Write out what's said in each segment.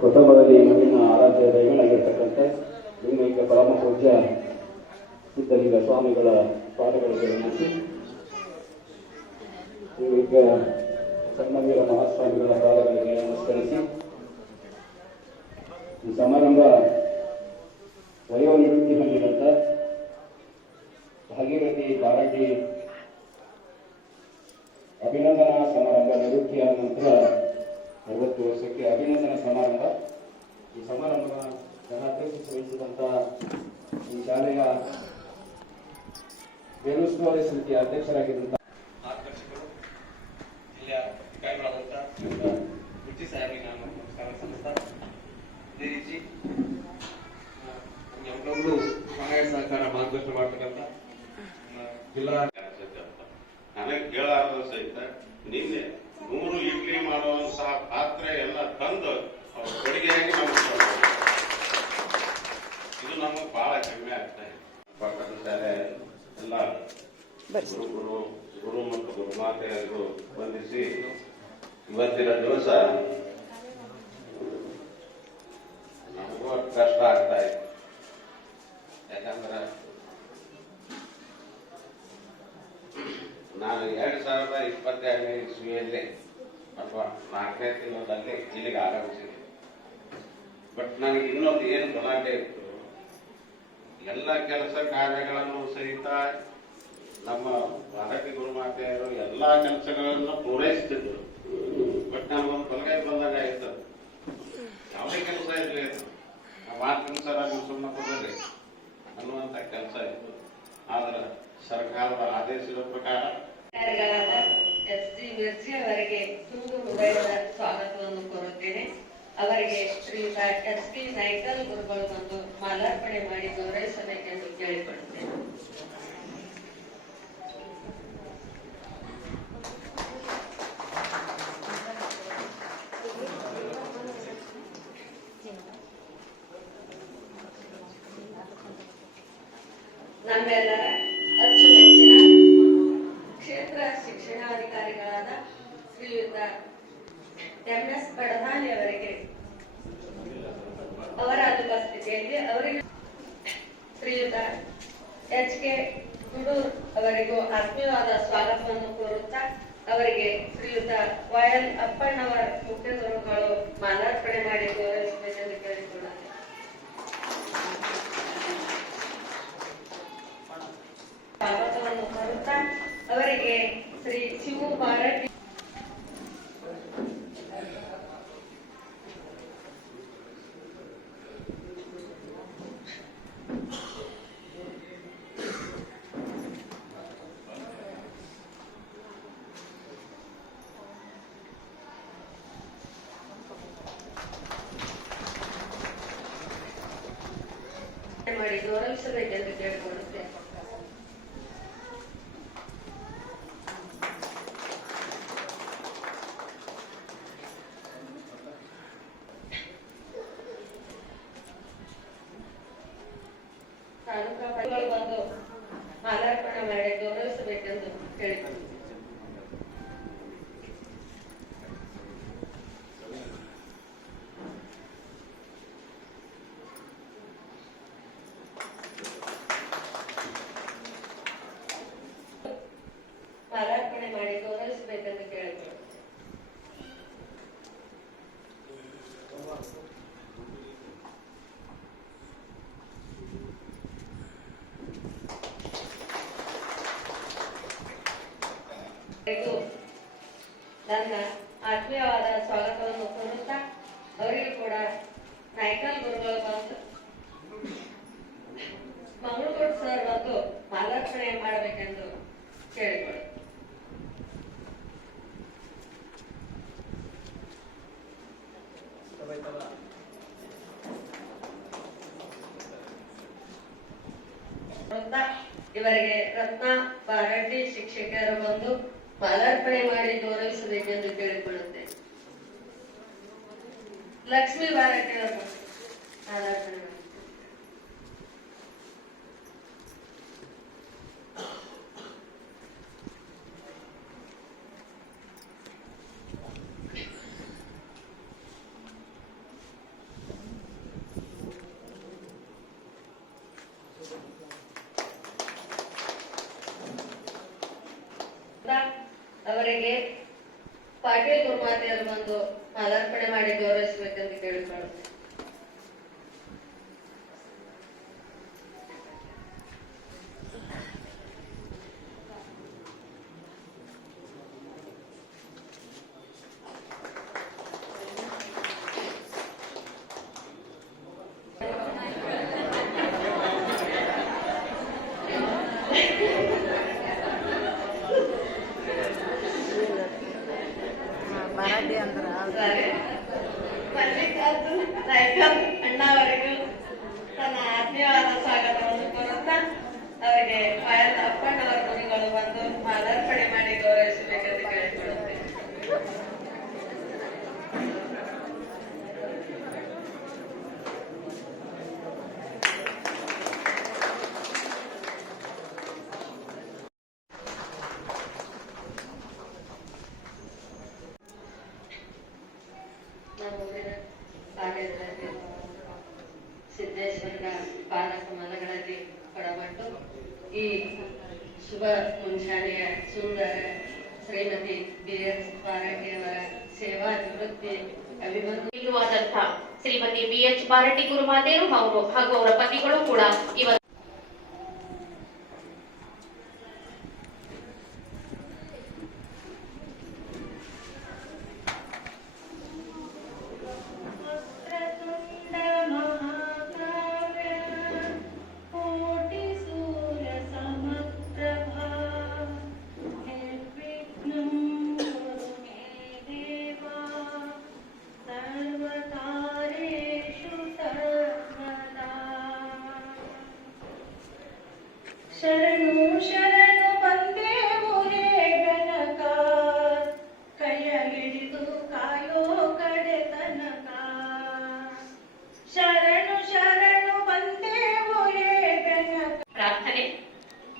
ಪ್ರಥಮದಲ್ಲಿ ಮಣ್ಣಿನ ಆರಾಧ್ಯ ದೈವನಾಗಿರ್ತಕ್ಕಂಥ ಲಿಂಗೈಕ್ಯ ಪರಮ ಪೂಜ್ಯ ಸಿದ್ಧಲಿಂಗ ಸ್ವಾಮಿಗಳ ಪಾದಗಳಿಗೆ ವಂದಿಸಿ, ಲಿಂಗೈಕ್ಯ ಸಣ್ಣವೀರ ಮಹಾಸ್ವಾಮಿಗಳ ಪಾದಗಳಿಗೆ ನಮಸ್ಕರಿಸಿ, ಈ ಸಮಾರಂಭ ವಯೋನಿವೃತ್ತಿ ಹೊಂದಿದಂಥ ಭಾಗೀರಥಿ ಬಾರಡ್ಡಿ ಅಭಿನಂದನಾ ಸಮಾರಂಭ ನಿವೃತ್ತಿಯಾದ ನಂತರ 60 ವರ್ಷಕ್ಕೆ ಅಭಿನಂದನಾ ಸಮಾರಂಭ. ಈ ಸಮಾರಂಭ ಅಧ್ಯಕ್ಷತೆ ವಹಿಸಿದಂಥ ಈ ಶಾಲೆಯ ಬೇಲೂರು ಸಮಿತಿಯ ಅಧ್ಯಕ್ಷರಾಗಿದ್ದಂಥ ಆಕರ್ಷಕರು, ಜಿಲ್ಲೆಯ ಅಧಿಕಾರಿಗಳಾದಂಥ ಗುರ್ಜಿ ಸಾಹೇಬರಿಗೆ ನಾನು ನಮಸ್ಕಾರ ಸಲ್ಲಿಸ್ತಾ, ಇದೇ ರೀತಿ ಎಲ್ಲರೂ ಸಹಾಯ ಸಹಕಾರ ಮಾರ್ಗದರ್ಶನ ಮಾಡ್ತಕ್ಕಂಥ ಜಿಲ್ಲಾ ನನಗೆ ಕೇಳಾರದ ಸಹಿತ ನಿನ್ನೆ 100 ಇಡ್ಲಿ ಮಾಡುವಂತಹ ಪಾತ್ರೆ ಎಲ್ಲ ತಂದು ಅವ್ರ ಕೊಡುಗೆಯಾಗಿ ನಮಗೆ ಇದು ನಮಗೆ ಬಹಳ ಹೆಮ್ಮೆ ಆಗ್ತಾ ಇದೆ. ಪಕ್ಕದ ಶಾಲೆ ಎಲ್ಲ ಗುರು ಮತ್ತು ಗುರುಮಾತೆಯರು ವಂದಿಸಿ ಇವತ್ತಿನ ದಿವಸ ನಮಗೂ ಕಷ್ಟ ಆಗ್ತಾ ಇದೆ. ಯಾಕಂದ್ರೆ ನಾನು 2022ನೇ ಇಸ್ವಿಯಲ್ಲಿ ಅಥವಾ 4ನೇ ತಿಂಗಳಲ್ಲಿ ಇಲ್ಲಿಗೆ ಆಗಮಿಸಿದೆ. ಬಟ್ ನನಗೆ ಇನ್ನೊಂದು ಏನು ಗಲಾಟೆ ಇತ್ತು, ಎಲ್ಲ ಕೆಲಸ ಕಾರ್ಯಗಳನ್ನು ಸಹಿತ ನಮ್ಮ ಭಾರತೀಯ ಗುರುಮಾತೆಯರು ಎಲ್ಲಾ ಕೆಲಸಗಳನ್ನು ಪೂರೈಸ್ತಿದ್ರು. ಬಟ್ ನಮಗೊಂದು ಬಲಗೈ ಬಂದಾಗ ಆಯ್ತು, ಯಾವುದೇ ಕೆಲಸ ಇರಲಿ ನಾವು ಆ ಕೆಲಸ ಸುಮ್ಮನೆ ಕೊಡಲಿ ಅನ್ನುವಂಥ ಕೆಲಸ ಇತ್ತು. ಆದ್ರೆ ಸರ್ಕಾರದ ಆದೇಶದ ಪ್ರಕಾರ ಎಸ್.ಜಿ. ಮಿರ್ಜಿ ಅವರಿಗೆ ತುಂಬು ಹೃದಯದ ಸ್ವಾಗತವನ್ನು ಕೋರುತ್ತೇನೆ. ಅವರಿಗೆ ಶ್ರೀಯುತ ಎಸ್.ಪಿ. ನೈಕಲ್ ಗುರುಗಳು ಬಂದು ಮಾಲಾರ್ಪಣೆ ಮಾಡಿ ಗೌರವಿಸಬೇಕೆಂದು ಕೇಳಿಕೊಳ್ಳುತ್ತೇನೆ. ನಮ್ಮೆಲ್ಲರ ಅಚ್ಚುಮೆಚ್ಚಿನ ಕ್ಷೇತ್ರ ಶಿಕ್ಷಣಾಧಿಕಾರಿಗಳಾದ ಶ್ರೀಯುತ ಎಂ.ಎಸ್. ಬಡದಾನಿ ಅವರಿಗೆ ಅವರ ಉಪಸ್ಥಿತಿಯಲ್ಲಿ ಅವರಿಗೆ ಶ್ರೀಯುತ ಎಚ್.ಕೆ. ಗುಡೂರ್ ಅವರಿಗೂ ಆತ್ಮೀಯವಾದ ಸ್ವಾಗತವನ್ನು ಕೋರುತ್ತಾ, ಅವರಿಗೆ ಶ್ರೀಯುತ ವೈ.ಎಲ್. ಅಪ್ಪಣ್ಣವರ ಮುಖ್ಯ ಗುರುಗಳು ಮಾಲಾರ್ಪಣೆ ಮಾಡಿ ಗೌರವಿಸಬೇಕೆಂದು ಕೇಳಿಕೊಳ್ಳುತ್ತೇನೆ. ಸ್ವಾಗತವನ್ನು ಕೋರುತ್ತಾ, ಅವರಿಗೆ ಶ್ರೀ ಶಿವು ಬಾರಡ್ಡಿ ಮಾಡಿ ಗೌರವಿಸಬೇಕೆಂದು ಕೇಳಿಕೊಳ್ಳುತ್ತೇನೆ. ತಾಲೂಕಾ ಬಂದು ಮಾಲಾರ್ಪಣೆ ಮಾಡಿ ಗೌರವಿಸಬೇಕೆಂದು ಕೇಳಿಕೊಳ್ಳುತ್ತೇನೆ. ಮಾಲಾರ್ಪಣೆ ಮಾಡಿ ಗೌರವಿಸಬೇಕೆಂದು ಕೇಳಿಕೊಳ್ಳುತ್ತೇನೆ. ನನ್ನ ಆತ್ಮೀಯವಾದ ಸ್ವಾಗತವನ್ನು ಕೋರುತ್ತಾ, ಅವರಿಗೂ ಕೂಡ ನಾಯ್ಕಲ್ ಗುರುಗಳು ಬಂದು ಮಂಗಳೂರು ಸರ್ ಬಂದು ಮಾಲಾರ್ಪಣೆ ಮಾಡಬೇಕೆಂದು ಕೇಳಿಕೊಳ್ಳಿ. ಇವರಿಗೆ ರತ್ನ ಬಾರಡ್ಡಿ ಶಿಕ್ಷಕರು ಬಂದು ಮಾಲಾರ್ಪಣೆ ಮಾಡಿ ಗೌರವಿಸಬೇಕೆಂದು ಕೇಳಿಕೊಳ್ಳುತ್ತೇನೆ. ಲಕ್ಷ್ಮೀ ಬಾರಡ್ಡಿ ಅವರು ಮಾಲಾರ್ಪಣೆ ಮಾಡಿ. ಭಾರತೀಯ ಗುರುಮಾತೆಯರು ಬಂದು ಮಾಲಾರ್ಪಣೆ ಮಾಡಿ ಗೌರವಿಸಬೇಕೆಂದು ಕೇಳಿಕೊಳ್ಳುತ್ತೇನೆ. ಮಲ್ಲಿಕಾರ್ಜುನ್ ನಾಯ್ಕರ್ ಅಣ್ಣವರಿಗೂ ತನ್ನ ಆತ್ಮೀಯವಾದ ಸ್ವಾಗತವನ್ನು ಕೋರುತ್ತಾ ಅವರಿಗೆ ಪಾಯಲ್ ಅಪ್ಪಣ್ಣವರ ಗುರುಗಳು ಬಂದು ಮಾಲಾರ್ಪಣೆ ಮಾಡಿ ಗೌರವಿಸಬೇಕೆಂದು ಕೇಳಿಕೊಳ್ಳುತ್ತೇನೆ. ನಮ್ಮೂರಿನ ಕಾರ್ಯದಲ್ಲಿ ಸಿದ್ದೇಶ್ವರನ ಪಾದಕ ಮನಗಳಲ್ಲಿ ಕೊಡಬಟ್ಟು ಈ ಶುಭ ಮುಂಜಾನೆಯ ಸುಂದರ ಶ್ರೀಮತಿ BS ಪಾರಟಿಯವರ ಸೇವಾ ನಿವೃತ್ತಿ ಅಭಿಮಾನಿಯಾದಂಥ ಶ್ರೀಮತಿ BH ಪಾರಟಿ ಗುರುಮಾತೆಯರು ಹಾಗೂ ಅವರ ಪತಿಗಳು ಕೂಡ ಇವತ್ತು ಶರಣು ಶರಣು ಬಂದೇವು ಹೇ ಗಣಕ, ಕೈಯ ಹಿಡಿದು ಕಾಯೋ ಕಡೆ ತನಕ. ಶರಣು ಶರಣು ಬಂದೇವು ಹೇ ಗಣಕ. ಪ್ರಾರ್ಥನೆ.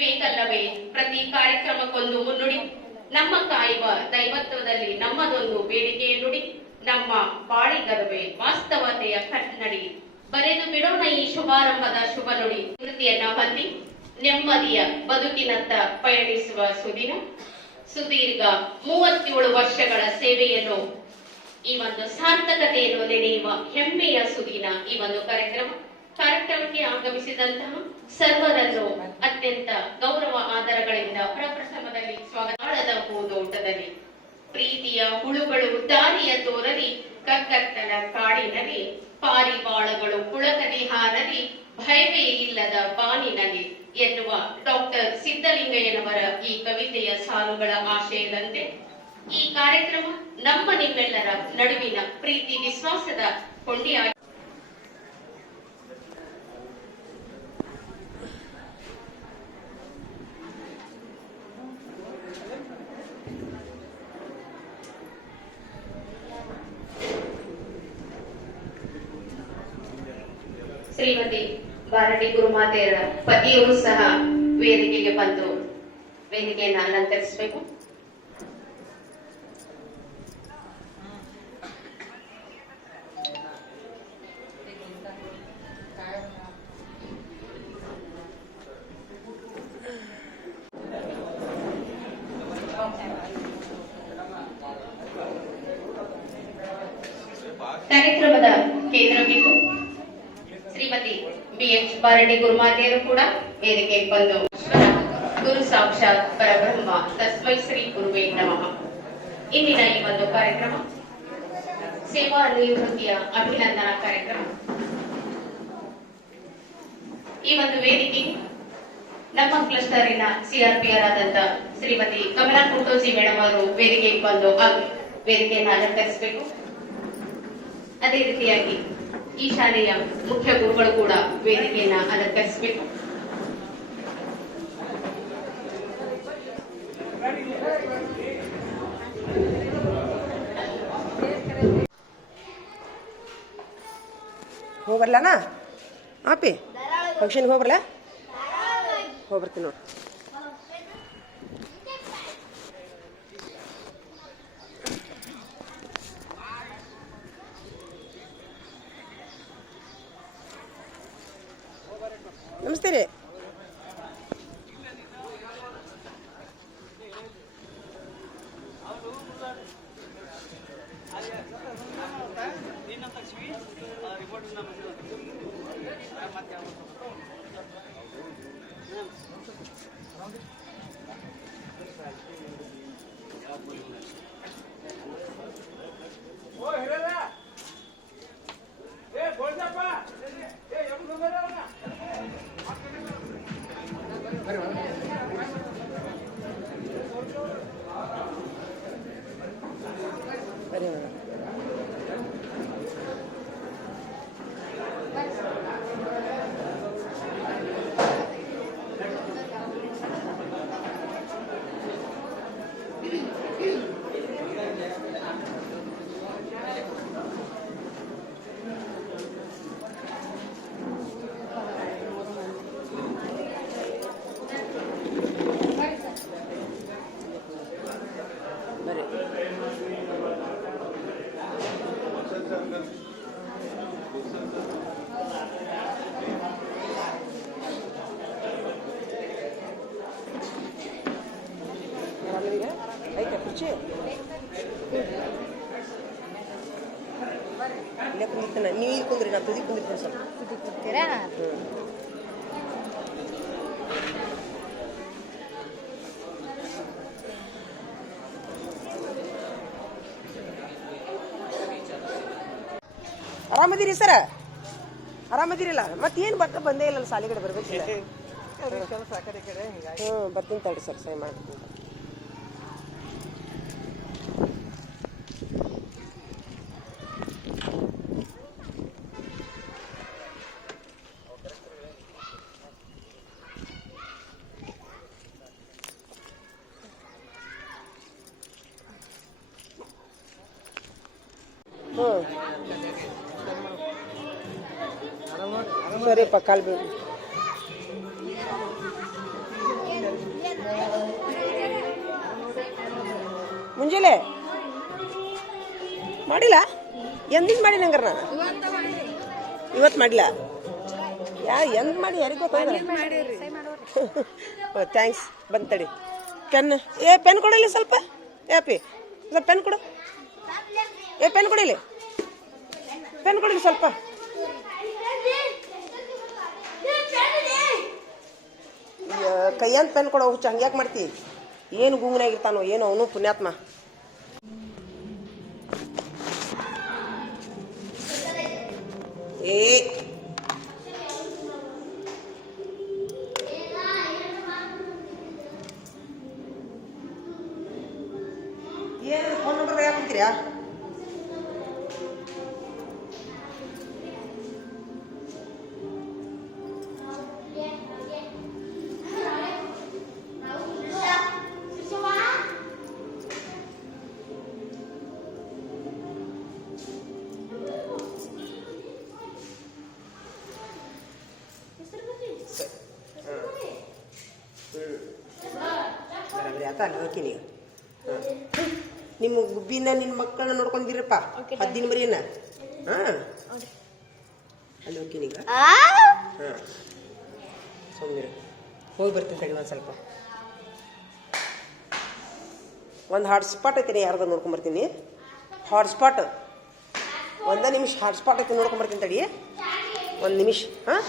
ಬೇಕಲ್ಲವೇ ಪ್ರತಿ ಕಾರ್ಯಕ್ರಮಕ್ಕೊಂದು ಮುನ್ನುಡಿ, ನಮ್ಮ ಕಾಯುವ ದೈವತ್ವದಲ್ಲಿ ನಮ್ಮದೊಂದು ಬೇಡಿಕೆಯ ನುಡಿ, ನಮ್ಮ ಬಾಳಿಗರುವೆ ವಾಸ್ತವತೆಯ ಕನ್ನಡಿ, ಬರೆದು ಬಿಡೋಣ ಈ ಶುಭಾರಂಭದ ಶುಭ ನುಡಿ. ಕೃತಿಯನ್ನ ಹೊಂದಿ ನೆಮ್ಮದಿಯ ಬದುಕಿನತ್ತ ಪಯಣಿಸುವ ಸುದಿನ, ಸುದೀರ್ಘ 37 ವರ್ಷಗಳ ಸೇವೆಯನ್ನು ಈ ಒಂದು ಸಾರ್ಥಕತೆಯನ್ನು ನೆನೆಯುವ ಹೆಮ್ಮೆಯ ಸುದಿನ ಈ ಒಂದು ಕಾರ್ಯಕ್ರಮಕ್ಕೆ ಆಗಮಿಸಿದಂತಹ ಸರ್ವರನ್ನು ಅತ್ಯಂತ ಗೌರವ ಆದರಗಳಿಂದ ಪ್ರಪ್ರಥಮದಲ್ಲಿ ಸ್ವಾಗತದ ಹೂದೋಟದಲ್ಲಿ ಪ್ರೀತಿಯ ಹುಳುಗಳು ದಾರಿಯ ತೋರಲಿ, ಕಗ್ಗತ್ತಲ ಕಾಡಿನಲ್ಲಿ ಪಾರಿವಾಳಗಳು ಪುಳಕದಿ ಹಾರಲಿ, ಭಯವೇ ಇಲ್ಲದ ಬಾನಿನಲ್ಲಿ ಎನ್ನುವ ಡಾಕ್ಟರ್ ಸಿದ್ದಲಿಂಗಯ್ಯನವರ ಈ ಕವಿತೆಯ ಸಾಲುಗಳ ಆಶಯದಂತೆ ಈ ಕಾರ್ಯಕ್ರಮ ನಮ್ಮ ನಿಮ್ಮೆಲ್ಲರ ನಡುವಿನ ಪ್ರೀತಿ ವಿಶ್ವಾಸದ ಕೊಂಡಿಯಾಗಿ ಶ್ರೀಮತಿ ಬಾರಟಿ ಗುರುಮಾತೆಯರ ಪತಿಯವರು ಸಹ ವೇದಿಕೆಗೆ ಬಂದು ವೇದಿಕೆಯನ್ನು ಅಲಂಕರಿಸಬೇಕು. ಕಾರ್ಯಕ್ರಮದ ಕೇಂದ್ರ ಬಿಂದು ಶ್ರೀಮತಿ BH ಪಾರಟಿ ಗುರುಮಾತೆಯರು ಕೂಡ ವೇದಿಕೆಗೆ ಬಂದು ಗುರು ಸಾಕ್ಷಾತ್ ಪರಬ್ರಹ್ಮ ತಸ್ಮೈ ಶ್ರೀ ಗುರುವೇ ನಮಃ. ಇಂದಿನ ಈ ಒಂದು ಕಾರ್ಯಕ್ರಮ ಸೇವಾ ನಿವೃತ್ತಿಯ ಅಭಿನಂದನಾ ಕಾರ್ಯಕ್ರಮ. ಈ ಒಂದು ವೇದಿಕೆಗೆ ನಮ್ಮ ಕ್ಲಸ್ಟರಿನ CRPR ಆದಂತ ಶ್ರೀಮತಿ ಕಮಲಾ ಕುಂಟೋಜಿ ಮೇಡಮ್ ಅವರು ವೇದಿಕೆಗೆ ಬಂದು ವೇದಿಕೆಯನ್ನು ಅಲಂಕರಿಸಬೇಕು. ಅದೇ ರೀತಿಯಾಗಿ ಈ ಶಾಲೆಯ ಮುಖ್ಯ ಗುರುಗಳು ಕೂಡ ವೇದಿಕೆಯನ್ನ ಅಲಂಕರಿಸಬೇಕು. ಹೋಗ್ಬರ್ಲಾನ ಆಪಿ ಫಂಕ್ಷನ್ಗೆ ಹೋಗ್ಬರ್ಲಾ? ಹೋಗ್ಬರ್ತೀನಿ ನೋಡಿ. ನಮಸ್ತೆ ರೀ. ಬರೀ ಮೇಡಮ್. ಆರಾಮಿದ್ದೀರಾ? ಐತೆ ಕುರ್ಚಿ ಇಲ್ಲೇ ಕುಂದಿರ್ತಾನೆ. ನೀವು ಇಲ್ಲಿ ಕುಂದ್ರಿ, ನಾನು ತುದಿ ಕುಂದಿರ್ತೀನಿ ಸ್ವಲ್ಪ. ಹ್ಞೂ. ಆರಾಮದಿರಿ ಸರ? ಆರಾಮದಿರಿಲ್ಲ? ಮತ್ತೇನು ಬಂದೇ ಇಲ್ಲ ಸಾಲಿಗಡೆ ಬರ್ಬೇಕಿಲ್ಲ. ಹ್ಞೂ ಬರ್ತೀನಿ ತಡ್ರಿ ಸರ್, ಸರಿ ಮಾಡ್ತೀನಿ. ಸರಿಪ್ಪ, ಕಾಲು ಬೀಳು. ಮುಂಜಾನೆ ಮಾಡಿಲ್ಲ? ಎಂದಿನ ಮಾಡಿ ನಂಗಾರ ನಾನು ಇವತ್ತು ಮಾಡಿಲ್ಲ. ಎಂದ್ ಮಾಡಿ ಯಾರಿಗೂ ಥ್ಯಾಂಕ್ಸ್. ಬಂತಡಿ ಪೆನ್. ಪೆನ್ ಕೊಡಲಿ ಸ್ವಲ್ಪ. ಪಿ ಸ್ವಲ್ಪ ಪೆನ್ ಕೊಡು. ಪೆನ್ ಕೊಡಿಲಿ, ಪೆನ್ ಕೊಡಿಲಿ ಸ್ವಲ್ಪ. ಕೈಯಂತ ಪೆನ್ ಕೊಡೋ ಹುಚ್ಚ, ಹಂಗ್ಯಾಕೆ ಮಾಡ್ತಿ? ಏನು ಗುಂಗ್ನಾಗಿರ್ತಾನೋ ಏನೋ ಅವನು ಪುಣ್ಯಾತ್ಮ. ಏನು ಫೋನ್ ನಂಬರ್ ಯಾಕೆ ಕುಂತೀರಾ? ಯಾಕ ಅಲ್ಲಿ ಹೋಗ್ತೀನಿ. ನಿಮ್ಮ ಗುಬ್ಬಿನ ನಿನ್ನ ಮಕ್ಕಳನ್ನ ನೋಡ್ಕೊಂಡಿರಪ್ಪ, 10 ದಿನ ಮರಿಯನ್ನ. ಹಾಂ ಅಲ್ಲಿ ಹೋಗ್ತೀನಿ ಈಗ. ಹಾಂ ಸುಮ್ಮನೆ ಹೋಗಿ ಬರ್ತೀನಿ ತಡಿ ಒಂದು ಸ್ವಲ್ಪ. ಒಂದು ಹಾಟ್ಸ್ಪಾಟ್ ಐತೀನಿ, ಯಾರ್ದು ನೋಡ್ಕೊಂಬರ್ತೀನಿ. ಹಾಟ್ಸ್ಪಾಟ್ 1 ನಿಮಿಷ ಹಾಟ್ಸ್ಪಾಟ್ ಐತಿ, ನೋಡ್ಕೊಂಬರ್ತೀನಿ ತಡಿ 1 ನಿಮಿಷ. ಹಾಂ